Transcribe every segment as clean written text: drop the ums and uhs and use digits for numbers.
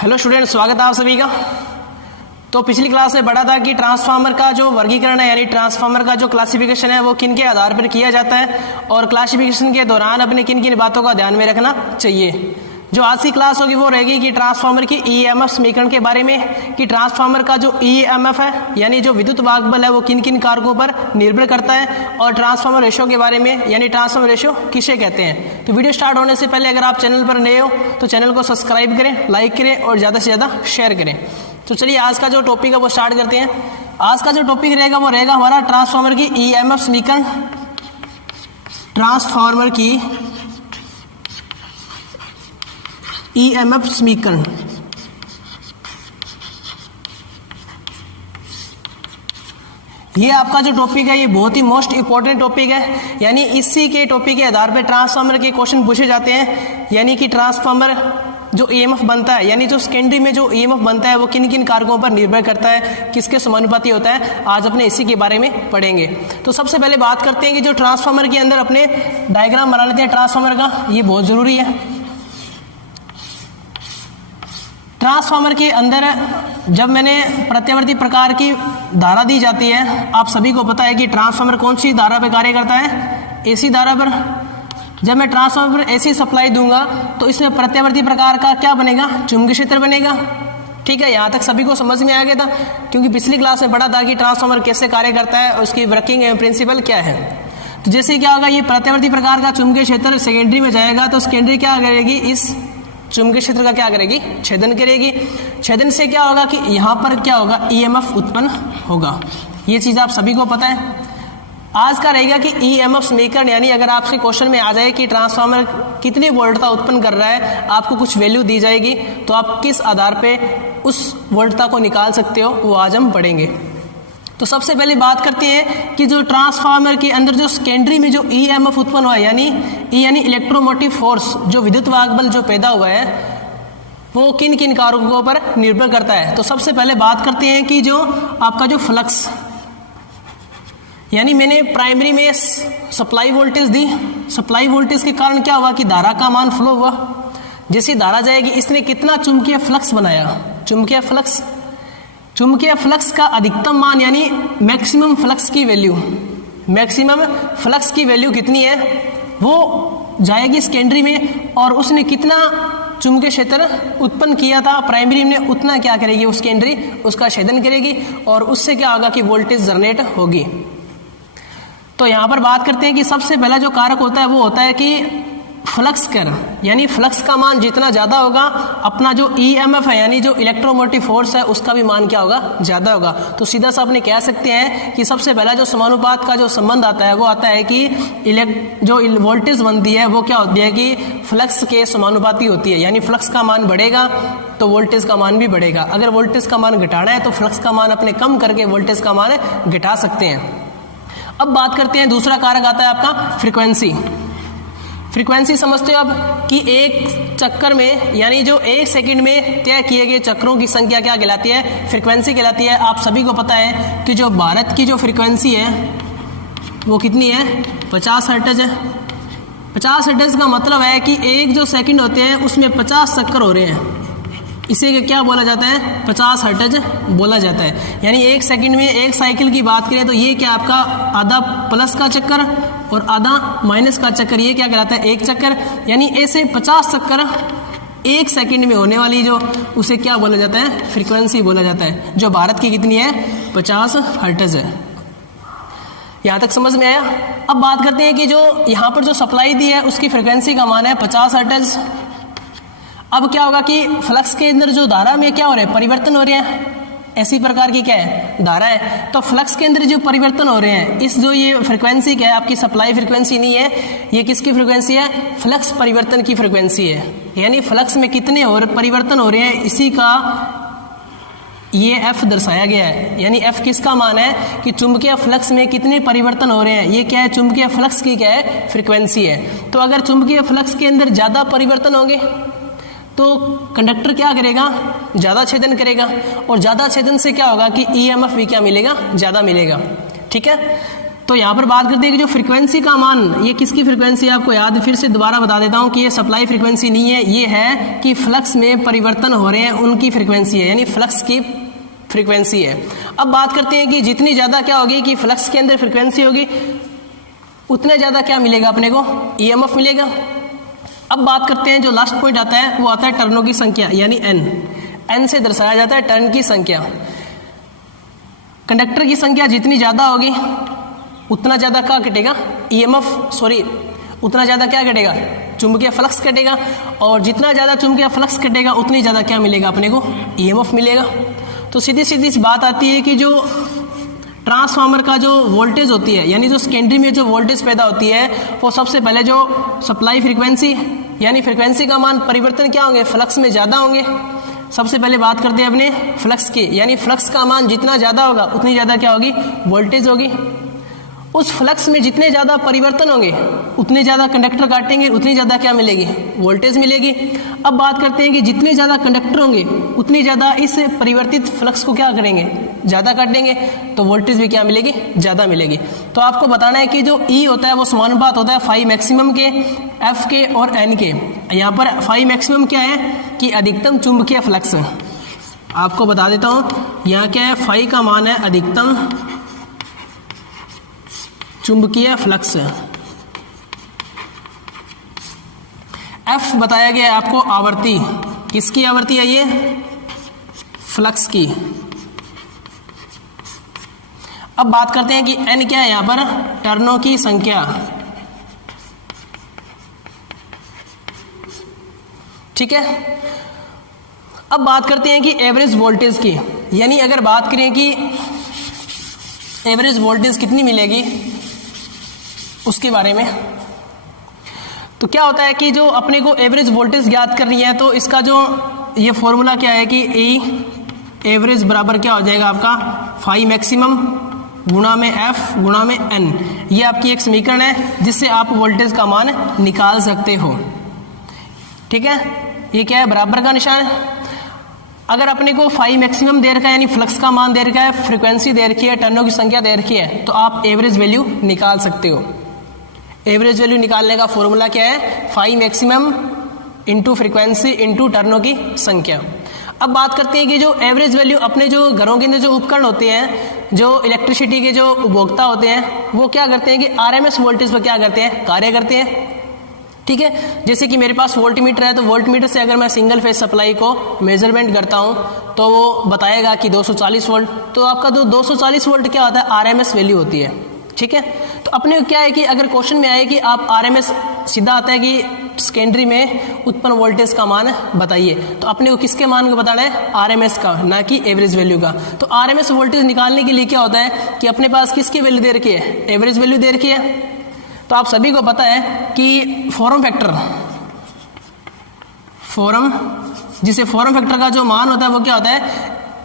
Hello student, स्वागत है आप सभी का। तो पिछली क्लास में पढ़ा था कि ट्रांसफार्मर का जो वर्गीकरण है यानी ट्रांसफार्मर का जो क्लासिफिकेशन है वो किन के आधार पर किया जाता है और क्लासिफिकेशन के दौरान अपने किन किन बातों का ध्यान में रखना चाहिए। जो आज की क्लास होगी वो रहेगी कि ट्रांसफार्मर की ईएमएफ समीकरण के बारे में, कि ट्रांसफार्मर का जो ईएमएफ है यानी जो विद्युत वाहक बल है वो किन किन कारकों पर निर्भर करता है, और ट्रांसफार्मर रेशियो के बारे में यानी ट्रांसफार्मर रेशियो किसे कहते हैं। तो वीडियो स्टार्ट होने से पहले अगर आप चैनल पर नए हो तो चैनल को सब्सक्राइब करें, लाइक करें और ज़्यादा से ज़्यादा शेयर करें। तो चलिए आज का जो टॉपिक है वो स्टार्ट करते हैं। आज का जो टॉपिक रहेगा वो रहेगा हमारा ट्रांसफार्मर की ईएमएफ समीकरण, ट्रांसफार्मर की ईएमएफ समीकरण। ये आपका जो टॉपिक है ये बहुत ही मोस्ट इंपॉर्टेंट टॉपिक है, यानी इसी के टॉपिक के आधार पर ट्रांसफार्मर के क्वेश्चन पूछे जाते हैं। यानी कि ट्रांसफार्मर जो ईएमएफ बनता है यानी जो सेकेंडरी में जो ईएमएफ बनता है वो किन किन कारकों पर निर्भर करता है, किसके समानुपाती होता है, आज अपने इसी के बारे में पढ़ेंगे। तो सबसे पहले बात करते हैं कि जो ट्रांसफार्मर के अंदर अपने डायग्राम बना लेते हैं ट्रांसफार्मर का, ये बहुत ज़रूरी है। ट्रांसफार्मर के अंदर जब मैंने प्रत्यावर्ती प्रकार की धारा दी जाती है, आप सभी को पता है कि ट्रांसफार्मर कौन सी धारा पर कार्य करता है, एसी धारा पर। जब मैं ट्रांसफार्मर पर एसी सप्लाई दूंगा तो इसमें प्रत्यावर्ती प्रकार का क्या बनेगा, चुंबकीय क्षेत्र बनेगा। ठीक है, यहाँ तक सभी को समझ में आ गया था, क्योंकि पिछली क्लास में पढ़ा था कि ट्रांसफार्मर कैसे कार्य करता है और उसकी वर्किंग एवं प्रिंसिपल क्या है। तो जैसे क्या होगा, ये प्रत्यावर्ती प्रकार का चुंबकीय क्षेत्र सेकेंडरी में जाएगा तो सेकेंडरी क्या करेगी, इस चुंबकीय क्षेत्र का क्या करेगी, छेदन करेगी। छेदन से क्या होगा कि यहाँ पर क्या होगा, ईएमएफ उत्पन्न होगा। ये चीज़ आप सभी को पता है। आज का रहेगा कि ईएमएफ समीकरण, यानी अगर आपसे क्वेश्चन में आ जाए कि ट्रांसफार्मर कितनी वोल्टता उत्पन्न कर रहा है, आपको कुछ वैल्यू दी जाएगी तो आप किस आधार पे उस वोल्टता को निकाल सकते हो, वो आज हम पढ़ेंगे। तो सबसे पहले बात करते हैं कि जो ट्रांसफार्मर के अंदर जो सेकेंडरी में जो ईएमएफ उत्पन्न हुआ है यानी इलेक्ट्रोमोटिव फोर्स, जो विद्युत वाहक बल जो पैदा हुआ है वो किन किन कारकों पर निर्भर करता है। तो सबसे पहले बात करते हैं कि जो आपका जो फ्लक्स, यानी मैंने प्राइमरी में सप्लाई वोल्टेज दी, सप्लाई वोल्टेज के कारण क्या हुआ कि धारा का मान फ्लो हुआ। जैसी धारा जाएगी इसने कितना चुंबकीय फ्लक्स बनाया, चुंबकीय फ्लक्स का अधिकतम मान यानी मैक्सिमम फ्लक्स की वैल्यू, मैक्सिमम फ्लक्स की वैल्यू कितनी है वो जाएगी सेकेंडरी में, और उसने कितना चुंबकीय क्षेत्र उत्पन्न किया था प्राइमरी में उतना क्या करेगी, उस सेकेंडरी उसका छेदन करेगी और उससे क्या होगा कि वोल्टेज जनरेट होगी। तो यहाँ पर बात करते हैं कि सबसे पहला जो कारक होता है वो होता है कि फ्लक्स कर, यानी फ्लक्स का मान जितना ज़्यादा होगा अपना जो ईएमएफ है यानी जो इलेक्ट्रोमोटिव फोर्स है उसका भी मान क्या होगा, ज़्यादा होगा। तो सीधा सा अपने कह सकते हैं कि सबसे पहला जो समानुपात का जो संबंध आता है वो आता है कि जो वोल्टेज बनती है वो क्या होती है कि फ्लक्स के समानुपाती होती है। यानी फ्लक्स का मान बढ़ेगा तो वोल्टेज का मान भी बढ़ेगा। अगर वोल्टेज का मान घटाना है तो फ्लक्स का मान अपने कम करके वोल्टेज का मान घटा सकते हैं। अब बात करते हैं, दूसरा कारक आता है आपका फ्रीक्वेंसी। फ्रीक्वेंसी समझते हो अब कि एक चक्कर में यानी जो एक सेकंड में तय किए गए चक्रों की संख्या क्या कहलाती है, फ्रीक्वेंसी कहलाती है। आप सभी को पता है कि जो भारत की जो फ्रीक्वेंसी है वो कितनी है, 50 हर्ट्ज है। 50 हर्ट्ज का मतलब है कि एक जो सेकंड होते हैं उसमें 50 चक्कर हो रहे हैं, इसे क्या बोला जाता है, 50 हर्ट्ज बोला जाता है। यानी एक सेकंड में एक साइकिल की बात करें तो ये क्या आपका आधा प्लस का चक्कर और आधा माइनस का चक्कर, ये क्या कहलाता है, एक चक्कर। यानी ऐसे 50 चक्कर एक सेकंड में होने वाली जो उसे क्या बोला जाता है, फ्रीक्वेंसी बोला जाता है, जो भारत की कितनी है, 50 हर्ट्ज है। यहाँ तक समझ में आया। अब बात करते हैं कि जो यहाँ पर जो सप्लाई दी है उसकी फ्रीक्वेंसी का मान है 50 हर्ट्ज। अब क्या होगा कि फ्लक्स के अंदर जो धारा में क्या हो रहे हैं, परिवर्तन हो रहे हैं, ऐसी प्रकार की क्या है, धारा है। तो फ्लक्स के अंदर जो परिवर्तन हो रहे हैं, इस जो ये फ्रीक्वेंसी क्या है, आपकी सप्लाई फ्रीक्वेंसी नहीं है, ये किसकी फ्रीक्वेंसी है, फ्लक्स परिवर्तन की फ्रीक्वेंसी है। यानी फ्लक्स में कितने और परिवर्तन हो रहे हैं इसी का ये एफ दर्शाया गया है। यानी एफ किसका मान है कि चुंबकीय फ्लक्स में कितने परिवर्तन हो रहे हैं, ये क्या है, चुंबकीय फ्लक्स की क्या है, फ्रीक्वेंसी है। तो अगर चुंबकीय फ्लक्स के अंदर ज़्यादा परिवर्तन होंगे तो कंडक्टर क्या करेगा, ज़्यादा छेदन करेगा, और ज़्यादा छेदन से क्या होगा कि ईएमएफ भी क्या मिलेगा, ज़्यादा मिलेगा। ठीक है, तो यहाँ पर बात करते हैं कि जो फ्रीक्वेंसी का मान, ये किसकी फ्रीक्वेंसी है आपको याद, फिर से दोबारा बता देता हूँ कि ये सप्लाई फ्रीक्वेंसी नहीं है, ये है कि फ्लक्स में परिवर्तन हो रहे हैं उनकी फ्रीक्वेंसी है, यानी फ्लक्स की फ्रीक्वेंसी है। अब बात करते हैं कि जितनी ज़्यादा क्या होगी कि फ्लक्स के अंदर फ्रीक्वेंसी होगी उतने ज़्यादा क्या मिलेगा अपने को, ईएमएफ मिलेगा। अब बात करते हैं जो लास्ट पॉइंट आता है वो आता है टर्नों की संख्या, यानी एन से दर्शाया जाता है टर्न की संख्या। कंडक्टर की संख्या जितनी ज़्यादा होगी उतना ज़्यादा क्या घटेगा, उतना ज़्यादा क्या घटेगा, चुंबकीय फ्लक्स घटेगा, और जितना ज़्यादा चुंबकीय फ्लक्स घटेगा उतनी ज़्यादा क्या मिलेगा अपने को, ईएमएफ मिलेगा। तो सीधी सीधी इस बात आती है कि जो ट्रांसफार्मर का जो वोल्टेज होती है, यानी जो सेकेंडरी में जो वोल्टेज पैदा होती है, वो सबसे पहले जो सप्लाई फ्रीक्वेंसी यानी फ्रीक्वेंसी का मान परिवर्तन क्या होंगे, फ्लक्स में ज़्यादा होंगे। सबसे पहले बात करते हैं अपने फ्लक्स की, यानी फ्लक्स का मान जितना ज़्यादा होगा उतनी ज़्यादा क्या होगी, वोल्टेज होगी। उस फ्लक्स में जितने ज़्यादा परिवर्तन होंगे उतने ज़्यादा कंडक्टर काटेंगे, उतनी ज़्यादा क्या मिलेगी, वोल्टेज मिलेगी। अब बात करते हैं कि जितने ज़्यादा कंडक्टर होंगे उतनी ज़्यादा इस परिवर्तित फ्लक्स को क्या करेंगे, ज़्यादा काटेंगे, तो वोल्टेज भी क्या मिलेगी, ज़्यादा मिलेगी। तो आपको बताना है कि जो ई होता है वो समानुपात होता है फाई मैक्सिमम के, एफ के और एन के। यहाँ पर फाई मैक्सिमम क्या है कि अधिकतम चुंबकीय फ्लक्स, आपको बता देता हूँ यहाँ क्या है, फाई का मान है अधिकतम चुंबकीय फ्लक्स, एफ बताया गया है आपको आवर्ती, किसकी आवर्ती है ये, फ्लक्स की। अब बात करते हैं कि एन क्या है यहाँ पर, टर्नों की संख्या, ठीक है। अब बात करते हैं कि एवरेज वोल्टेज की, यानी अगर बात करें कि एवरेज वोल्टेज कितनी मिलेगी उसके बारे में, तो क्या होता है कि जो अपने को एवरेज वोल्टेज ज्ञात करनी है, तो इसका जो ये फॉर्मूला क्या है कि ई एवरेज बराबर क्या हो जाएगा आपका, फाई मैक्सिमम गुणा में एफ गुणा में एन। ये आपकी एक समीकरण है जिससे आप वोल्टेज का मान निकाल सकते हो, ठीक है। ये क्या है, बराबर का निशान है। अगर अपने को फाई मैक्सिमम दे रखा है, यानी फ्लक्स का मान दे रखा है, फ्रीक्वेंसी दे रखी है, टर्नों की संख्या दे रखी है, तो आप एवरेज वैल्यू निकाल सकते हो। एवरेज वैल्यू निकालने का फॉर्मूला क्या है, phi maximum into frequency into टर्नों की संख्या। अब बात करते हैं कि जो एवरेज वैल्यू अपने जो घरों के अंदर जो उपकरण होते हैं, जो इलेक्ट्रिसिटी के जो उपभोक्ता होते हैं, वो क्या करते हैं कि आरएमएस वोल्टेज पर क्या करते हैं, कार्य करते हैं, ठीक है। जैसे कि मेरे पास वोल्ट मीटर है, तो वोल्ट मीटर से अगर मैं सिंगल फेज सप्लाई को मेजरमेंट करता हूँ तो वो बताएगा कि 240 वोल्ट, तो आपका जो 240 वोल्ट क्या होता है, आरएमएस वैल्यू होती है, ठीक है। तो अपने को क्या है कि अगर क्वेश्चन में आए कि आप आरएमएस, सीधा आता है कि सेकेंडरी में उत्पन्न वोल्टेज का मान बताइए, तो अपने को किसके मान को बताना है, आरएमएस का, ना कि एवरेज वैल्यू का। तो आरएमएस वोल्टेज निकालने के लिए क्या होता है कि अपने पास किसकी वैल्यू दे रखी है, एवरेज वैल्यू दे रखी है। तो आप सभी को पता है कि फॉर्म फैक्टर, जिसे फॉर्म फैक्टर का जो मान होता है वो क्या होता है,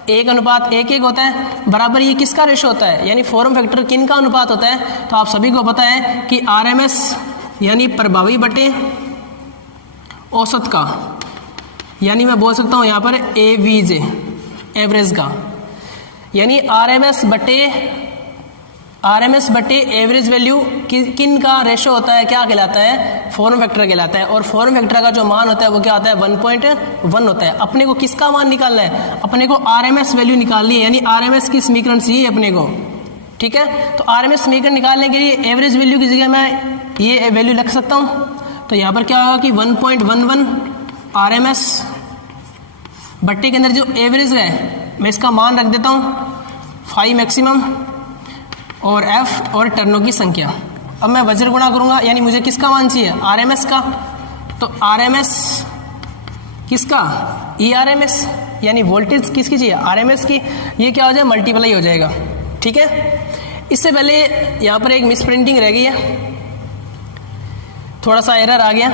1:1 होता है। बराबर ये किसका रेशो होता है, यानी फॉर्म फैक्टर किन का अनुपात होता है, तो आप सभी को पता है कि आरएमएस यानी प्रभावी बटे औसत का, यानी मैं बोल सकता हूँ यहाँ पर एवीजे, एवरेज का, यानी आरएमएस बटे एवरेज वैल्यू किन का रेशो होता है, क्या कहलाता है, फॉर्म फैक्टर कहलाता है। और फॉर्म फैक्टर का जो मान होता है वो क्या होता है, 1.1 होता है। अपने को किसका मान निकालना है, अपने को आरएमएस वैल्यू निकालनी है, यानी आरएमएस की समीकरण चाहिए अपने को, ठीक है। तो आरएमएस समीकरण निकालने के लिए एवरेज वैल्यू की जगह मैं ये वैल्यू लिख सकता हूँ। तो यहाँ पर क्या होगा कि 1.11 आरएमएस बट्टे के अंदर जो एवरेज है मैं इसका मान रख देता हूँ, फाई मैक्सिमम और एफ और टर्नों की संख्या। अब मैं वज्र गुणा करूंगा, यानी मुझे किसका मान चाहिए, आरएमएस का। तो आरएमएस किसका, ई आरएमएस, यानी वोल्टेज किसकी चाहिए, आरएमएस की। ये क्या हो जाए, मल्टीप्लाई हो जाएगा, ठीक है। इससे पहले यहाँ पर एक मिस प्रिंटिंग रह गई है, थोड़ा सा एरर आ गया,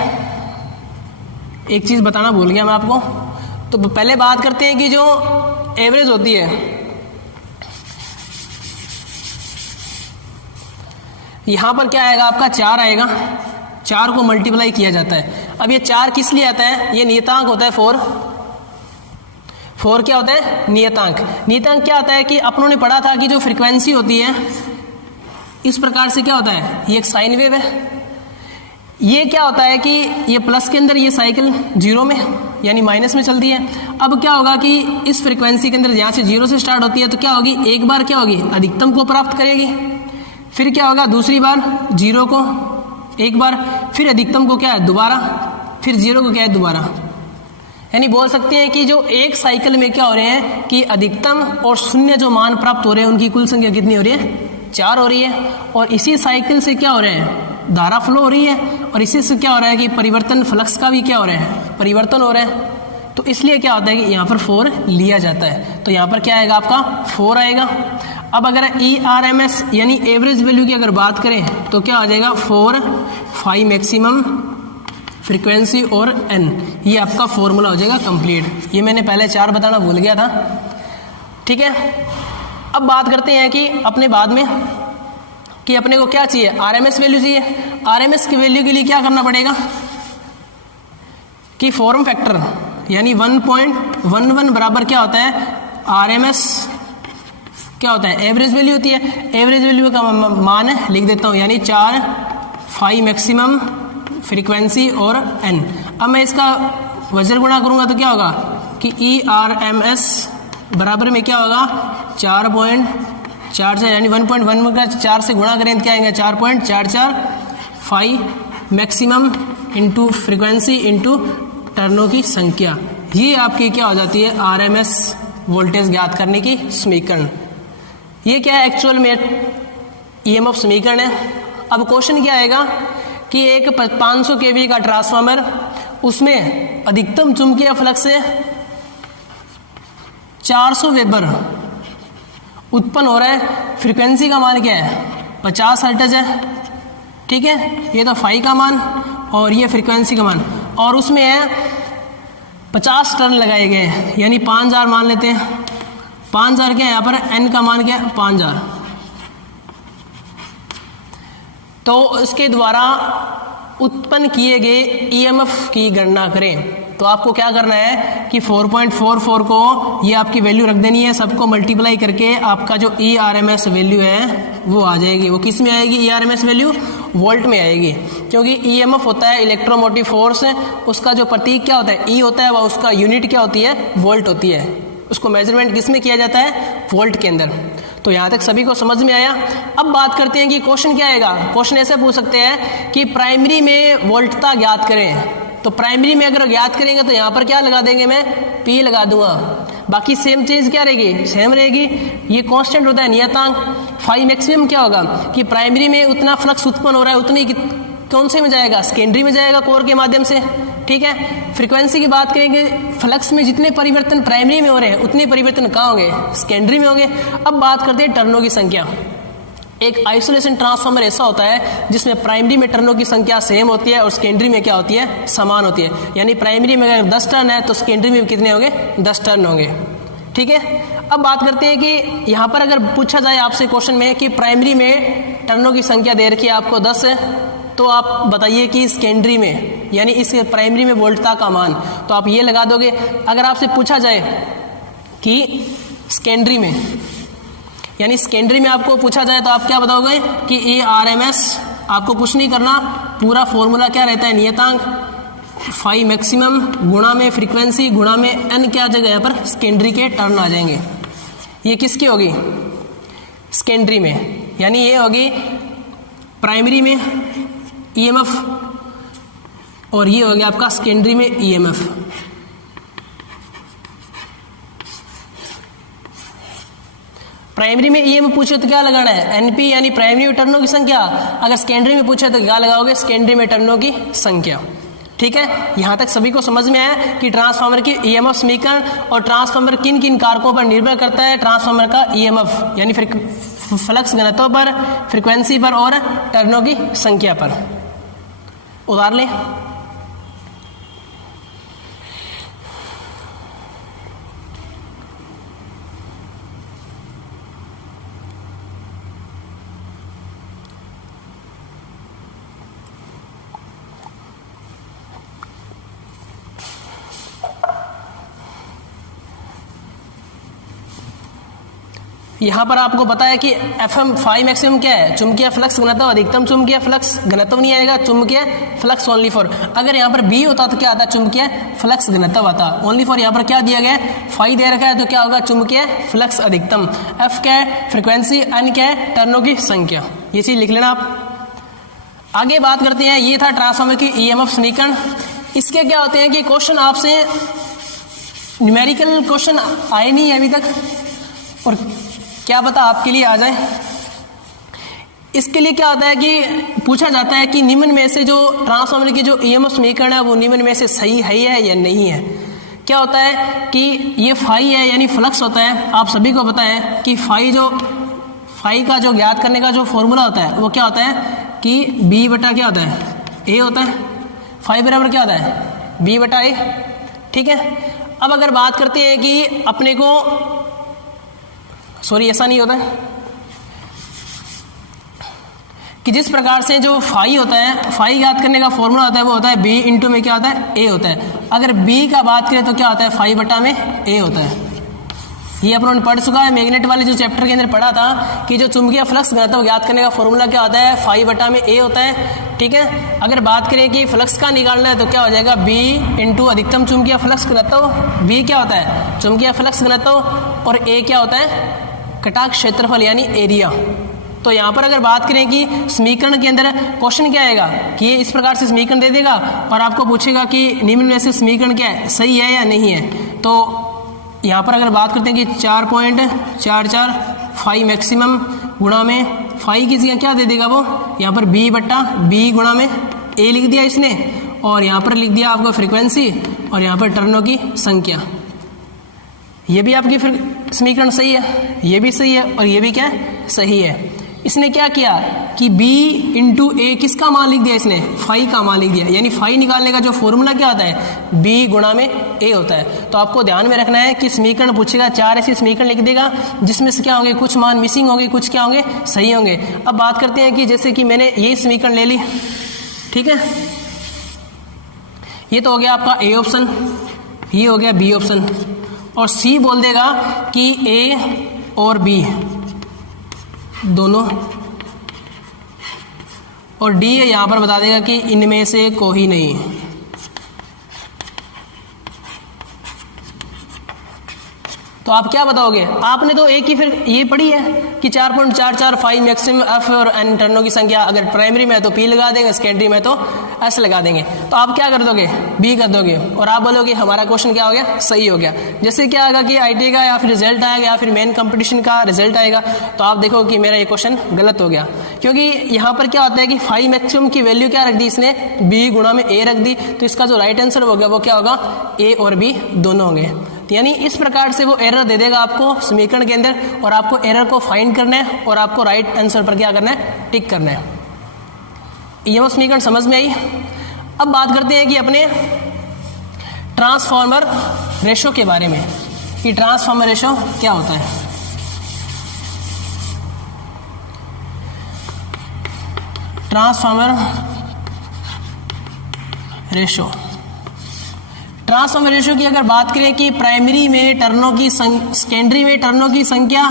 एक चीज़ बताना भूल गया मैं आपको। तो पहले बात करते हैं कि जो एवरेज होती है, यहाँ पर क्या आएगा आपका, 4 आएगा, 4 को मल्टीप्लाई किया जाता है। अब ये 4 किस लिए आता है, ये नियतांक होता है 4 क्या होता है, नियतांक। नियतांक क्या होता है कि अपनों ने पढ़ा था कि जो फ्रीक्वेंसी होती है इस प्रकार से क्या होता है, ये एक साइन वेव है। ये क्या होता है कि ये प्लस के अंदर ये साइकिल जीरो में यानी माइनस में चलती है। अब क्या होगा कि इस फ्रीक्वेंसी के अंदर यहाँ से जीरो से स्टार्ट होती है तो क्या होगी, एक बार क्या होगी अधिकतम को प्राप्त करेगी, फिर क्या होगा दूसरी बार जीरो को एक बार, फिर अधिकतम को क्या है दोबारा, फिर जीरो को क्या है दोबारा। यानी बोल सकते हैं कि जो एक साइकिल में क्या हो रहे हैं कि अधिकतम और शून्य जो मान प्राप्त हो रहे हैं उनकी कुल संख्या कितनी हो रही है, 4 हो रही है। और इसी साइकिल से क्या हो रहे हैं, धारा फ्लो हो रही है, और इसी से क्या हो रहा है कि परिवर्तन फ्लक्स का भी क्या हो रहा है, परिवर्तन हो रहा है। तो इसलिए क्या होता है कि यहाँ पर 4 लिया जाता है, तो यहाँ पर क्या आएगा आपका 4 आएगा। अब अगर ERMS यानी एवरेज वैल्यू की अगर बात करें तो क्या आ जाएगा 4 फाई मैक्सिमम फ्रीक्वेंसी और n, ये आपका फॉर्मूला हो जाएगा कंप्लीट। ये मैंने पहले 4 बताना भूल गया था, ठीक है। अब बात करते हैं कि अपने बाद में कि अपने को क्या चाहिए, RMS वैल्यू चाहिए। RMS की वैल्यू के लिए क्या करना पड़ेगा कि फॉर्म फैक्टर यानी 1.11 बराबर क्या होता है, RMS क्या होता है, एवरेज वैल्यू होती है। एवरेज वैल्यू का मान है लिख देता हूँ, यानी 4 फाई मैक्सिमम फ्रीक्वेंसी और n। अब मैं इसका वजन गुणा करूंगा तो क्या होगा कि ERMS बराबर में क्या होगा 4.44 यानी 1.1 का 4 से गुणा करें तो क्या आएगा 4.44 phi maximum into frequency into टर्नों की संख्या। ये आपकी क्या हो जाती है RMS वोल्टेज ज्ञात करने की समीकरण। ये क्या है एक्चुअल में EMF समीकरण है। अब क्वेश्चन क्या आएगा कि एक 500 kV का ट्रांसफार्मर, उसमें अधिकतम चुंबकीय फ्लक्स से 400 वेबर उत्पन्न हो रहा है, फ्रीक्वेंसी का मान क्या है 50 हर्ट्ज है, ठीक है। ये तो फाई का मान और ये फ्रीक्वेंसी का मान, और उसमें है 50 टर्न लगाए गए हैं यानी 5000 मान लेते हैं। 5000 क्या है यहाँ पर, n का मान क्या है 5000। तो इसके द्वारा उत्पन्न किए गए EMF की गणना करें तो आपको क्या करना है कि 4.44 को ये आपकी वैल्यू रख देनी है, सबको मल्टीप्लाई करके आपका जो ERMS वैल्यू है वो आ जाएगी। वो किस में आएगी ERMS वैल्यू, वोल्ट में आएगी, क्योंकि EMF होता है इलेक्ट्रोमोटिव फोर्स, उसका जो प्रतीक क्या होता है E होता है, वह उसका यूनिट क्या होती है वोल्ट होती है। उसको मेजरमेंट किस में किया जाता है, वोल्ट के अंदर। तो यहाँ तक सभी को समझ में आया। अब बात करते हैं कि क्वेश्चन क्या आएगा। क्वेश्चन ऐसे पूछ सकते हैं कि प्राइमरी में वोल्टता ज्ञात करें, तो प्राइमरी में अगर ज्ञात करेंगे तो यहाँ पर क्या लगा देंगे, मैं P लगा दूंगा। बाकी सेम चीज क्या रहेगी, सेम रहेगी। ये कांस्टेंट होता है नियतांक। फाई मैक्सिमम क्या होगा कि प्राइमरी में उतना फ्लक्स उत्पन्न हो रहा है, उतनी कौन से में जाएगा, सेकेंडरी में जाएगा कोर के माध्यम से, ठीक है। फ्रीक्वेंसी की बात करेंगे, फ्लक्स में जितने परिवर्तन प्राइमरी में हो रहे हैं उतने परिवर्तन कहाँ होंगे, सेकेंडरी में होंगे। अब बात करते हैं टर्नों की संख्या। एक आइसोलेशन ट्रांसफार्मर ऐसा होता है जिसमें प्राइमरी में टर्नों की संख्या सेम होती है और सेकेंडरी में क्या होती है, समान होती है। यानी प्राइमरी में अगर 10 टर्न है तो सेकेंडरी में कितने होंगे, 10 टर्न होंगे, ठीक है। अब बात करते हैं कि यहाँ पर अगर पूछा जाए आपसे क्वेश्चन में कि प्राइमरी में टर्नों की संख्या दे रखी है आपको 10 है, तो आप बताइए कि सेकेंडरी में यानी इस प्राइमरी में वोल्टता का मान, तो आप ये लगा दोगे। अगर आपसे पूछा जाए कि सेकेंडरी में यानी सेकेंडरी में आपको पूछा जाए तो आप क्या बताओगे कि ERMS, आपको कुछ नहीं करना, पूरा फॉर्मूला क्या रहता है नियतांक फाई मैक्सिमम गुणा में फ्रीक्वेंसी गुणा में n क्या आ जाएगा, यहाँ पर सेकेंडरी के टर्न आ जाएंगे। ये किसकी होगी, सेकेंडरी में, यानी ये होगी प्राइमरी में EMF और ये हो गया आपका सेकेंडरी में EMF। प्राइमरी में EMF पूछे तो क्या लगाना है, NP यानी प्राइमरी में टर्नों की संख्या। अगर सेकेंडरी में पूछे तो क्या लगाओगे, सेकेंडरी में टर्नों की संख्या, ठीक है। यहां तक सभी को समझ में आया कि ट्रांसफार्मर की EMF समीकरण और ट्रांसफार्मर किन किन कारकों पर निर्भर करता है, ट्रांसफार्मर का EMF यानी फ्लक्स घनत्व पर, फ्रीक्वेंसी पर और टर्नों की संख्या पर। उदाहरण लें, यहाँ पर आपको पता है कि FM फाई मैक्सिमम क्या है, चुंबकीय फ्लक्स घनत्व, अधिकतम चुंबकीय फ्लक्स घनत्व नहीं आएगा, चुंबकीय फ्लक्स ओनली फॉर। अगर यहाँ पर B होता तो क्या आता, चुंबकीय फ्लक्स घनत्व आता। ओनली फॉर यहाँ पर क्या दिया गया है, फाई दे रखा है, तो क्या होगा, चुंबकीय फ्लक्स अधिकतम। F क्या है, फ्रिक्वेंसी, N क्या है, टर्नों की संख्या। ये चीज लिख लेना आप। आगे बात करते हैं, ये था ट्रांसफार्मर की EMF समीकरण। इसके क्या होते हैं कि क्वेश्चन आपसे न्यूमेरिकल क्वेश्चन आए नहीं है अभी तक, और क्या पता आपके लिए आ जाए। इसके लिए क्या होता है कि पूछा जाता है कि निम्न में से जो ट्रांसफार्मर की जो EMF समीकरण है वो निम्न में से सही है या नहीं है। क्या होता है कि ये फाई है यानी फ्लक्स होता है। आप सभी को पता है कि फाई का जो ज्ञात करने का जो फॉर्मूला होता है वो क्या होता है कि B बटा क्या होता है, A होता है। फाई बराबर क्या होता है, B बटा A। ठीक है। अब अगर बात करते हैं कि अपने को, सॉरी ऐसा नहीं होता है कि जिस प्रकार से जो फाई होता है, फाई याद करने का फॉर्मूला होता है वो होता है B इंटू में क्या होता है, A होता है। अगर B का बात करें तो क्या होता है, फाई बटा में A होता है। ये अपन ने पढ़ चुका है मैग्नेट वाले जो चैप्टर के अंदर पढ़ा था कि जो चुंबकीय फ्लक्स घनत्व ज्ञात करने का फॉर्मूला क्या होता है, फाई बटा में A होता है। ठीक है। अगर बात करें कि फ्लक्स का निकालना है तो क्या हो जाएगा, B इंटू अधिकतम चुंबकीय फ्लक्स घनत्व। B क्या होता है, चुंबकीय फ्लक्स घनत्व, और A क्या होता है, कटाक्ष क्षेत्रफल यानी एरिया। तो यहाँ पर अगर बात करें कि समीकरण के अंदर क्वेश्चन क्या आएगा कि ये इस प्रकार से समीकरण दे देगा और आपको पूछेगा कि निम्न में से समीकरण क्या है, सही है या नहीं है। तो यहाँ पर अगर बात करते हैं कि 4.44 फाई मैक्सिमम गुणा में फाई की जगह क्या दे देगा वो, यहाँ पर B बट्टा B गुणा में A लिख दिया इसने, और यहाँ पर लिख दिया आपको फ्रीक्वेंसी, और यहाँ पर टर्नों की संख्या। ये भी आपकी समीकरण सही है, ये भी सही है, और ये भी क्या है, सही है। इसने क्या किया कि B इंटू A किसका मान लिख दिया, इसने फाई का मान लिख दिया। यानी फाई निकालने का जो फॉर्मूला क्या होता है, B गुणा में A होता है। तो आपको ध्यान में रखना है कि समीकरण पूछेगा, 4 ऐसे समीकरण लिख देगा जिसमें से क्या होंगे, कुछ मान मिसिंग होंगे, कुछ क्या होंगे, सही होंगे। अब बात करते हैं कि जैसे कि मैंने ये समीकरण ले ली, ठीक है, ये तो हो गया आपका A ऑप्शन, ये हो गया B ऑप्शन, और C बोल देगा कि A और B दोनों, और D यहाँ पर बता देगा कि इनमें से कोई नहीं। तो आप क्या बताओगे, आपने तो एक ही फिर ये पढ़ी है कि 4.44 फाई मैक्सिमम F और N टर्नों की संख्या। अगर प्राइमरी में है तो P लगा देंगे, सेकेंडरी में तो S लगा देंगे। तो आप क्या कर दोगे, B कर दोगे, और आप बोलोगे हमारा क्वेश्चन क्या हो गया, सही हो गया। जैसे क्या आएगा कि IIT का या फिर रिजल्ट आएगा या फिर मेन कंपटीशन का रिजल्ट आएगा, तो आप देखो कि मेरा ये क्वेश्चन गलत हो गया, क्योंकि यहाँ पर क्या होता है कि फाई मैक्सिमम की वैल्यू क्या रख दी इसने, B गुणा में A रख दी। तो इसका जो राइट आंसर हो गया वो क्या होगा, A और B दोनों होंगे। यानी इस प्रकार से वो एरर दे देगा आपको समीकरण के अंदर, और आपको एरर को फाइंड करना है और आपको राइट आंसर पर क्या करना है, टिक करना है। ये समीकरण समझ में आई। अब बात करते हैं कि अपने ट्रांसफार्मर रेशो के बारे में, कि ट्रांसफार्मर रेशो क्या होता है। ट्रांसफार्मर रेशो, ट्रांसफार्मर रेशो की अगर बात करें कि प्राइमरी में टर्नों की सेकेंडरी में टर्नों की संख्या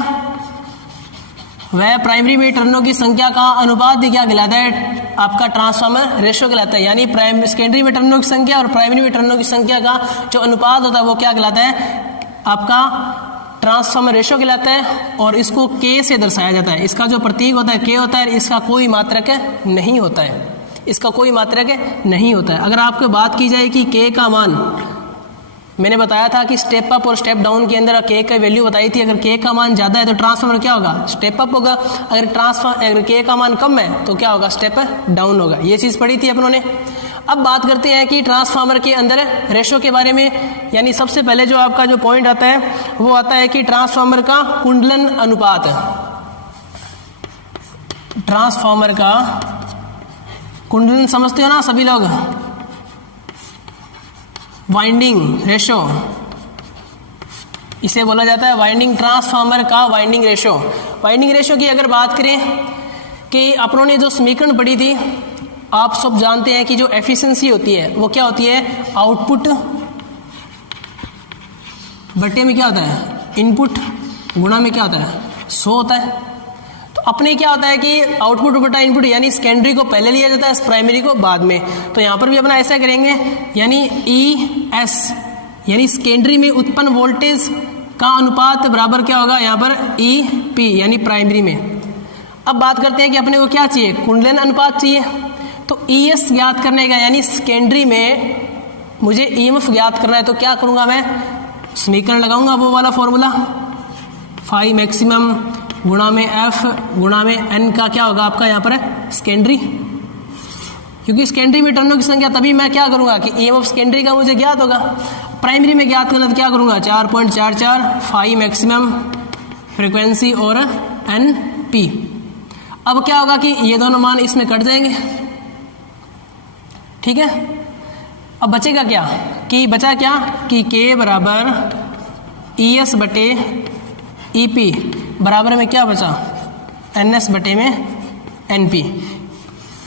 वह प्राइमरी में टर्नों की संख्या का अनुपात क्या कहलाता है, आपका ट्रांसफार्मर रेशो कहलाता है। यानी सेकेंडरी में टर्नों की संख्या और प्राइमरी में टर्नों की संख्या का जो अनुपात होता है वो क्या कहलाता है, आपका ट्रांसफार्मर रेशो कहलाता है। और इसको K से दर्शाया जाता है। इसका जो प्रतीक होता है K होता है, इसका कोई मात्रक नहीं होता है, इसका कोई मात्रक नहीं होता है। अगर आपको बात की जाए कि K का मान, मैंने बताया था कि स्टेप अप और स्टेप डाउन के अंदर K का वैल्यू बताई थी। अगर K का मान ज़्यादा है तो ट्रांसफार्मर क्या होगा, स्टेप अप होगा। अगर K का मान कम है तो क्या होगा, स्टेप डाउन होगा। ये चीज़ पढ़ी थी अपनों ने। अब बात करते हैं कि ट्रांसफार्मर के अंदर रेशो के बारे में। यानी सबसे पहले जो आपका जो पॉइंट आता है वो आता है कि ट्रांसफार्मर का कुंडलन अनुपात। ट्रांसफार्मर का कुंडलन समझते हो ना सभी लोग, वाइंडिंग रेशो, इसे बोला जाता है वाइंडिंग, ट्रांसफार्मर का वाइंडिंग रेशो। वाइंडिंग रेशो की अगर बात करें कि अपनों ने जो समीकरण पढ़ी थी, आप सब जानते हैं कि जो एफिशिएंसी होती है वो क्या होती है, आउटपुट बटे में क्या होता है, इनपुट, गुणा में क्या होता है, 100 होता है। तो अपने क्या होता है कि आउटपुट बटा इनपुट, यानी सेकेंडरी को पहले लिया जाता है, प्राइमरी को बाद में। तो यहाँ पर भी अपना ऐसा करेंगे, यानी ES यानी सेकेंडरी में उत्पन्न वोल्टेज का अनुपात बराबर क्या होगा यहाँ पर EP यानी प्राइमरी में। अब बात करते हैं कि अपने को क्या चाहिए, कुंडलन अनुपात चाहिए। तो ES ज्ञात करने का, यानी सेकेंडरी में मुझे EMF ज्ञात करना है, तो क्या करूँगा मैं, समीकरण लगाऊंगा वो वाला फॉर्मूला, फाई मैक्सिमम गुणा में F गुणा में N का क्या होगा आपका यहाँ पर सेकेंडरी, क्योंकि सेकेंडरी में टर्नों की संख्या, तभी मैं क्या करूँगा कि EMF सेकेंडरी का मुझे ज्ञात होगा। प्राइमरी में ज्ञात करना तो क्या करूँगा 4.44 फाई मैक्सिमम फ्रिक्वेंसी और NP। अब क्या होगा कि ये दोनों मान इसमें कट जाएंगे, ठीक है। अब बचेगा क्या कि बचा क्या कि K बराबर ES बटे EP बराबर में क्या बचा NS बटे में NP।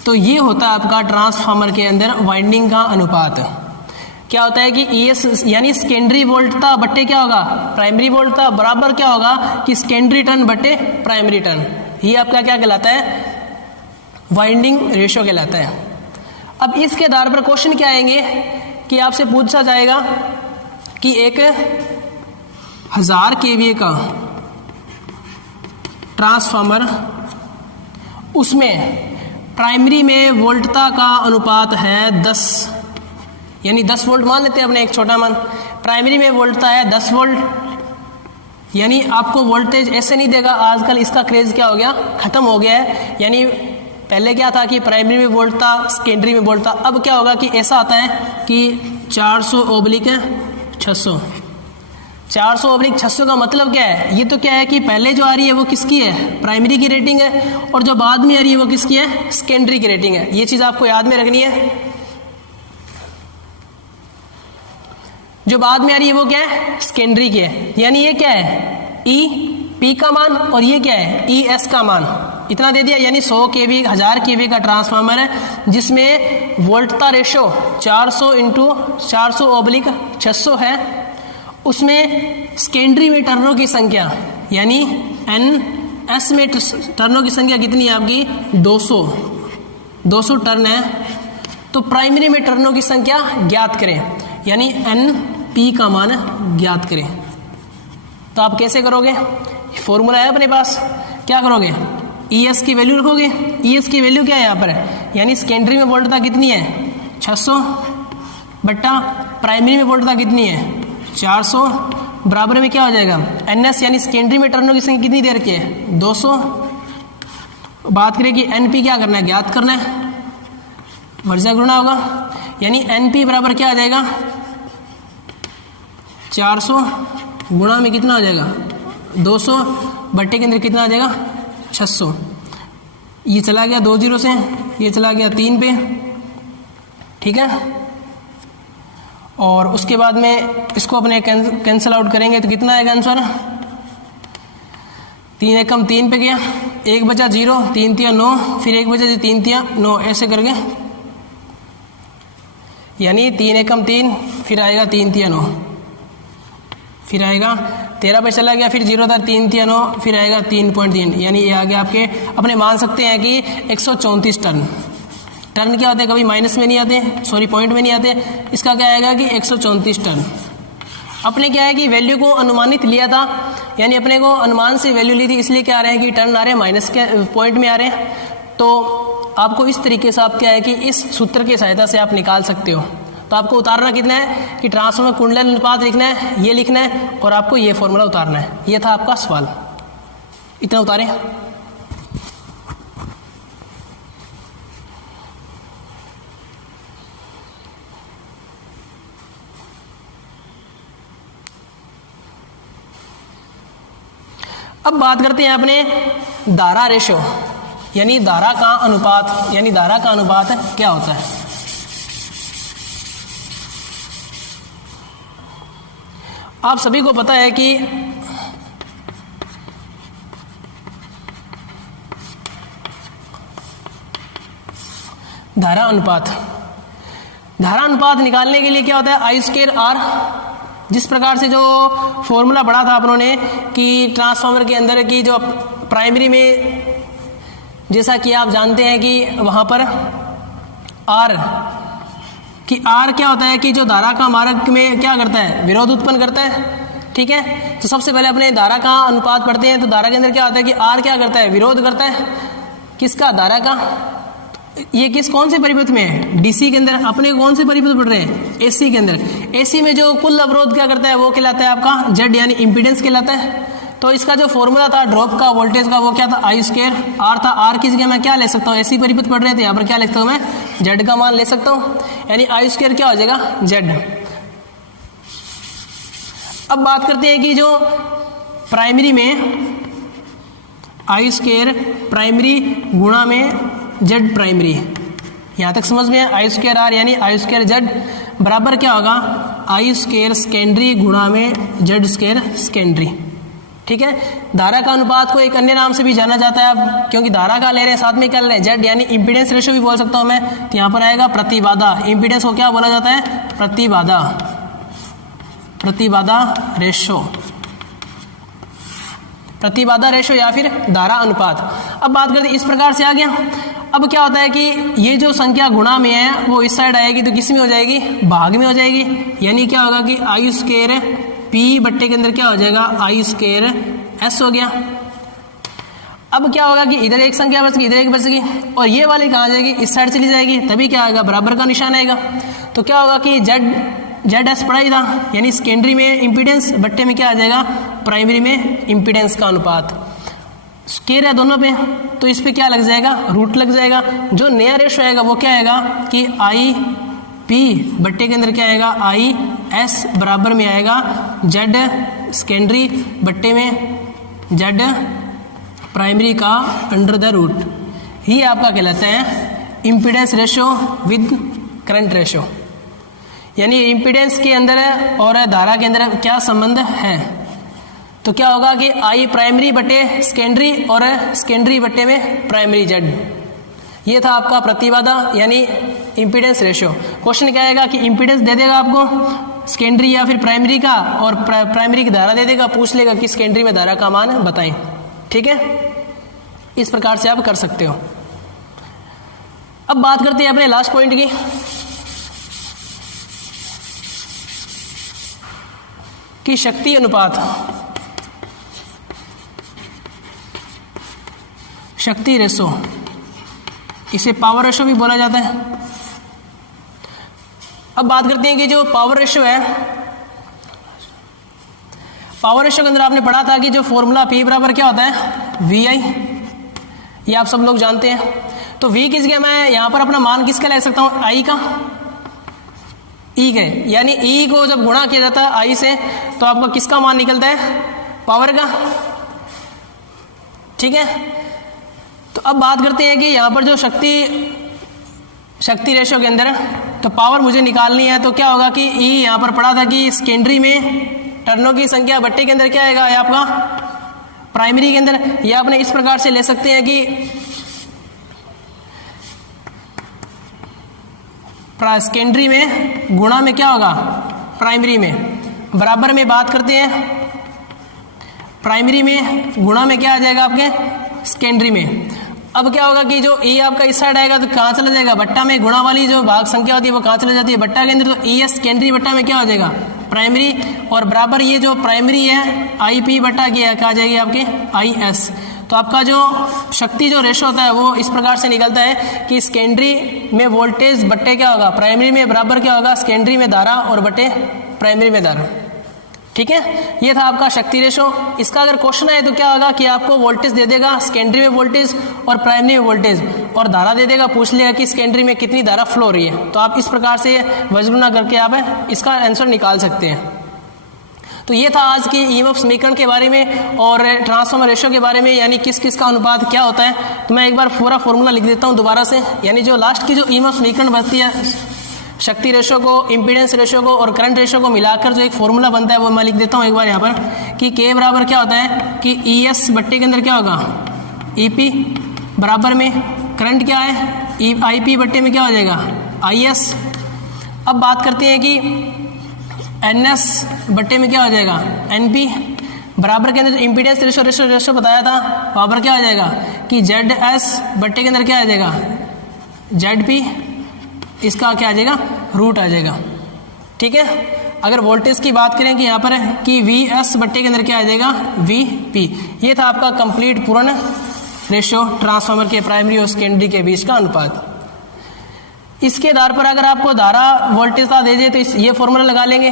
तो ये होता है आपका ट्रांसफार्मर के अंदर वाइंडिंग का अनुपात। क्या होता है कि ES यानी सेकेंडरी वोल्टता बट्टे क्या होगा प्राइमरी वोल्टता बराबर क्या होगा कि सेकेंडरी टर्न बट्टे प्राइमरी टर्न। ये आपका क्या कहलाता है, वाइंडिंग रेशियो कहलाता है। अब इसके आधार पर क्वेश्चन क्या आएंगे कि आपसे पूछा जाएगा कि एक 1000 kVA का ट्रांसफार्मर, उसमें प्राइमरी में वोल्टता का अनुपात है 10, यानी 10 वोल्ट मान लेते हैं अपने एक छोटा मान। प्राइमरी में वोल्टता है 10 वोल्ट, यानी आपको वोल्टेज ऐसे नहीं देगा। आजकल इसका क्रेज क्या हो गया, खत्म हो गया है। यानी पहले क्या था कि प्राइमरी में वोल्टता, सेकेंडरी में वोल्टता। अब क्या होगा कि ऐसा आता है कि 400/600। 400/600 का मतलब क्या है, ये तो क्या है कि पहले जो आ रही है वो किसकी है, प्राइमरी की रेटिंग है, और जो बाद में आ रही है वो किसकी है, सेकेंडरी की रेटिंग है। ये चीज़ आपको याद में रखनी है। जो बाद में आ रही है वो क्या है, सेकेंडरी की है। यानी ये क्या है EP का मान, और ये क्या है ES का मान। इतना दे दिया, यानी 100 kV 1000 kV का ट्रांसफार्मर है जिसमें वोल्टता रेशो 400/400 है। उसमें सेकेंडरी में टर्नों की संख्या यानी NS में टर्नों की संख्या कितनी है आपकी 200 टर्न है। तो प्राइमरी में टर्नों की संख्या ज्ञात करें, यानी NP का मान ज्ञात करें। तो आप कैसे करोगे, फॉर्मूला है अपने पास, क्या करोगे ES की वैल्यू रखोगे। ES की वैल्यू क्या है यहाँ पर, यानी सेकेंडरी में वोल्टता कितनी है 600 बट्टा प्राइमरी में वोल्टता कितनी है 400 बराबर में क्या हो जाएगा NS, यानी सेकेंडरी में टर्नों की संख्या कितनी दे रखी है 200। बात करें कि NP क्या करना है, ज्ञात करना है, वर्जा गुणा होगा, यानी NP बराबर क्या आ जाएगा 400 गुणा में कितना हो जाएगा 200 बट्टे के अंदर कितना आ जाएगा 600। ये चला गया 2 0 से, ये चला गया 3 पे, ठीक है। और उसके बाद में इसको अपने कैंसिल आउट करेंगे तो कितना आएगा आंसर, 3 एकम 3 पे गया, 1 बचा 0, 3 तिया 9, फिर 1 बचा 3 तिया 9, ऐसे करके, यानी 3 एकम 3, फिर आएगा 3 तिया 9, फिर आएगा 13 पे चला गया, फिर 0 था 3 तिया 9, फिर आएगा 3.3, यानी ये आ गया आपके। अपने मान सकते हैं कि 134 टर्न। टर्न क्या होते हैं, कभी माइनस में नहीं आते, सॉरी पॉइंट में नहीं आते। इसका क्या आएगा कि 134 टर्न। अपने क्या है कि वैल्यू को अनुमानित लिया था, यानी अपने को अनुमान से वैल्यू ली थी, इसलिए क्या आ रहे हैं कि टर्न आ रहे हैं माइनस के पॉइंट में आ रहे हैं। तो आपको इस तरीके से आप क्या है कि इस सूत्र की सहायता से आप निकाल सकते हो। तो आपको उतारना कितना है कि ट्रांसफार्मर कुंडलन अनुपात लिखना है, ये लिखना है, और आपको ये फॉर्मूला उतारना है। ये था आपका सवाल, इतना उतारें। अब बात करते हैं अपने धारा रेशो, यानी धारा का अनुपात, यानी धारा का अनुपात क्या होता है। आप सभी को पता है कि धारा अनुपात निकालने के लिए क्या होता है I² R जिस प्रकार से जो फॉर्मूला पढ़ा था आपने कि ट्रांसफार्मर के अंदर की जो प्राइमरी में, जैसा कि आप जानते हैं कि वहाँ पर आर क्या होता है कि जो धारा का मार्ग में क्या करता है, विरोध उत्पन्न करता है। ठीक है, तो सबसे पहले अपने धारा का अनुपात पढ़ते हैं। तो धारा के अंदर क्या होता है कि आर क्या करता है, विरोध करता है किसका, धारा का। ये कौन से परिपथ में है, डीसी के अंदर। अपने कौन से परिपथ पढ़ रहे हैं, एसी के अंदर। एसी में जो कुल अवरोध क्या करता है वो कहलाता है आपका जेड, यानी इंपीडेंस कहलाता है। तो इसका जो फॉर्मूला था ड्रॉप का, वोल्टेज का, वो क्या था, आई स्क्वायर आर था। आर की जगह मैं क्या ले सकता हूँ, एसी परिपथ पढ़ रहे थे, यहाँ पर क्या ले सकता हूँ मैं, जेड का मान ले सकता हूँ, यानी आई स्क्वायर क्या हो जाएगा, जेड। अब बात करते हैं कि जो प्राइमरी में आई स्क्वायर प्राइमरी गुणा में जेड प्राइमरी, यहाँ तक समझ में है। आई स्क्वायर आर यानी आई स्क्वायर जेड बराबर क्या होगा, आई स्क्वायर सेकेंडरी गुणा में जेड स्क्वायर सेकेंडरी। ठीक है, धारा का अनुपात को एक अन्य नाम से भी जाना जाता है अब, क्योंकि धारा का ले रहे हैं साथ में क्या ले रहे हैं, जेड, यानी इंपीडेंस रेशियो भी बोल सकता हूं मैं। तो यहाँ पर आएगा प्रतिबाधा। इंपीडेंस को क्या बोला जाता है, प्रतिबाधा रेशो, प्रतिबाधा रेशो या फिर धारा अनुपात। अब बात करते हैं, इस प्रकार से आ गया। अब क्या होता है कि ये जो संख्या गुणा में है वो इस साइड आएगी तो किस में हो जाएगी, भाग में हो जाएगी। यानी क्या होगा कि आई स्क्वायर पी बट्टे के अंदर क्या हो जाएगा, आई स्क्वायर एस हो गया। अब क्या होगा कि इधर एक संख्या बच गई, इधर एक बच गई, और ये वाली कहाँ जाएगी, इस साइड चली जाएगी, तभी क्या आएगा, बराबर का निशान आएगा। तो क्या होगा कि जेड एस पढ़ा ही था, यानी सेकेंडरी में इंपीडेंस, बट्टे में क्या आ जाएगा, प्राइमरी में इंपीडेंस का अनुपात। स्क्वायर है दोनों पे, तो इस पे क्या लग जाएगा, रूट लग जाएगा। जो नया रेशो आएगा वो क्या आएगा कि आई पी बट्टे के अंदर क्या आएगा, आई एस बराबर में आएगा जेड सेकेंडरी बट्टे में जेड प्राइमरी का अंडर द रूट। ही आपका कहलाता है impedance ratio with current ratio, यानी इंपीडेंस के अंदर और धारा के अंदर क्या संबंध है। तो क्या होगा कि आई प्राइमरी बटे सेकेंडरी और सेकेंडरी बट्टे में प्राइमरी जेड। ये था आपका प्रतिबाधा यानी इंपीडेंस रेशियो। क्वेश्चन क्या आएगा कि इंपीडेंस दे देगा आपको सेकेंडरी या फिर प्राइमरी का, और प्राइमरी की धारा दे देगा, पूछ लेगा कि सेकेंडरी में धारा का मान बताएं। ठीक है, इस प्रकार से आप कर सकते हो। अब बात करते हैं अपने लास्ट पॉइंट की, कि शक्ति अनुपात, शक्ति रेशो, इसे पावर रेशो भी बोला जाता है। अब बात करते हैं कि जो पावर रेशो है, पावर रेशो के अंदर आपने पढ़ा था कि जो फॉर्मूला P बराबर क्या होता है, VI, ये आप सब लोग जानते हैं। तो V किस गया, मैं यहां पर अपना मान किसका ले सकता हूं, I का, E के, यानी E को जब गुणा किया जाता है I से तो आपका किसका मान निकलता है, पावर का। ठीक है, तो अब बात करते हैं कि यहाँ पर जो शक्ति रेशो के अंदर तो पावर मुझे निकालनी है, तो क्या होगा कि ई यहाँ पर पढ़ा था कि सेकेंडरी में टर्नों की संख्या बट्टे के अंदर क्या आएगा, ये आपका प्राइमरी के अंदर। ये आपने इस प्रकार से ले सकते हैं कि सेकेंडरी में गुणा में क्या होगा, प्राइमरी में, बराबर में बात करते हैं प्राइमरी में गुणा में क्या आ जाएगा आपके सेकेंडरी में। अब क्या होगा कि जो ई आपका इस साइड आएगा तो कहाँ चला जाएगा, बट्टा में गुणा वाली जो भाग संख्या होती है वो कहाँ चला जाती है, बट्टा के अंदर। तो ई एस सेकेंडरी बट्टा में क्या हो जाएगा, प्राइमरी, और बराबर ये जो प्राइमरी है आई पी बट्टा की क्या आ जाएगी आपके आई एस। तो आपका जो शक्ति जो रेशो होता है वो इस प्रकार से निकलता है कि सेकेंडरी में वोल्टेज बट्टे क्या होगा, प्राइमरी में बराबर क्या होगा, सेकेंडरी में धारा और बट्टे प्राइमरी में धारा। ठीक है, ये था आपका शक्ति रेशो। इसका अगर क्वेश्चन है तो क्या होगा कि आपको वोल्टेज दे देगा, सेकेंडरी में वोल्टेज और प्राइमरी में वोल्टेज, और धारा दे देगा, पूछ लेगा कि सेकेंडरी में कितनी धारा फ्लो हो रही है। तो आप इस प्रकार से वज्रगुणा करके आप इसका आंसर निकाल सकते हैं। तो ये था आज की ईएमएफ समीकरण के बारे में और ट्रांसफार्मर रेशो के बारे में, यानी किस किस का अनुपात क्या होता है। तो मैं एक बार पूरा फॉर्मूला लिख देता हूँ दोबारा से, यानी जो लास्ट की जो ईएमएफ समीकरण बनती है, शक्ति रेशो को, इंपीडेंस रेशो को और करंट रेशो को मिलाकर जो एक फॉर्मूला बनता है वो मैं लिख देता हूँ एक बार यहाँ पर, कि K बराबर क्या होता है कि ई एस बट्टे के अंदर क्या होगा, ई पी, बराबर में करंट क्या है, आई पी बट्टे में क्या हो जाएगा, आई एस। अब बात करते हैं कि NS बट्टे में क्या हो जाएगा NP, बराबर के अंदर जो इम्पीडेंस रेशो बताया था वहाँ पर क्या हो जाएगा कि ZS बट्टे के अंदर क्या आ जाएगा ZP, इसका क्या आ जाएगा रूट आ जाएगा। ठीक है, अगर वोल्टेज की बात करें कि यहाँ पर कि VS बट्टे के अंदर क्या आ जाएगा VP। ये था आपका कंप्लीट पूर्ण रेशो ट्रांसफार्मर के प्राइमरी और सेकेंडरी के बीच का अनुपात। इसके आधार पर अगर आपको धारा वोल्टेजता दे दे तो ये फॉर्मूला लगा लेंगे,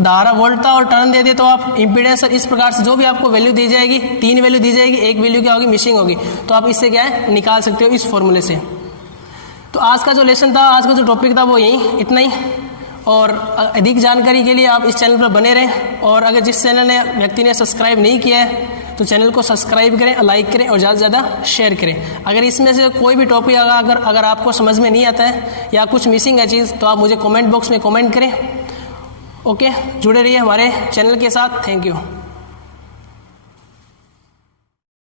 धारा वोल्टता और टर्न दे दे तो आप इम्पीडेंस इस प्रकार से जो भी आपको वैल्यू दी जाएगी, 3 वैल्यू दी जाएगी, एक वैल्यू क्या होगी मिसिंग होगी, तो आप इससे क्या है निकाल सकते हो इस फॉर्मूले से। तो आज का जो लेसन था, आज का जो टॉपिक था वो यही इतना ही। और अधिक जानकारी के लिए आप इस चैनल पर बने रहें, और अगर जिस चैनल ने व्यक्ति ने सब्सक्राइब नहीं किया है तो चैनल को सब्सक्राइब करें, लाइक करें और ज़्यादा से ज़्यादा शेयर करें। अगर इसमें से कोई भी टॉपिक अगर आपको समझ में नहीं आता है या कुछ मिसिंग है चीज़ तो आप मुझे कमेंट बॉक्स में कमेंट करें। ओके, जुड़े रहिए हमारे चैनल के साथ। Thank you.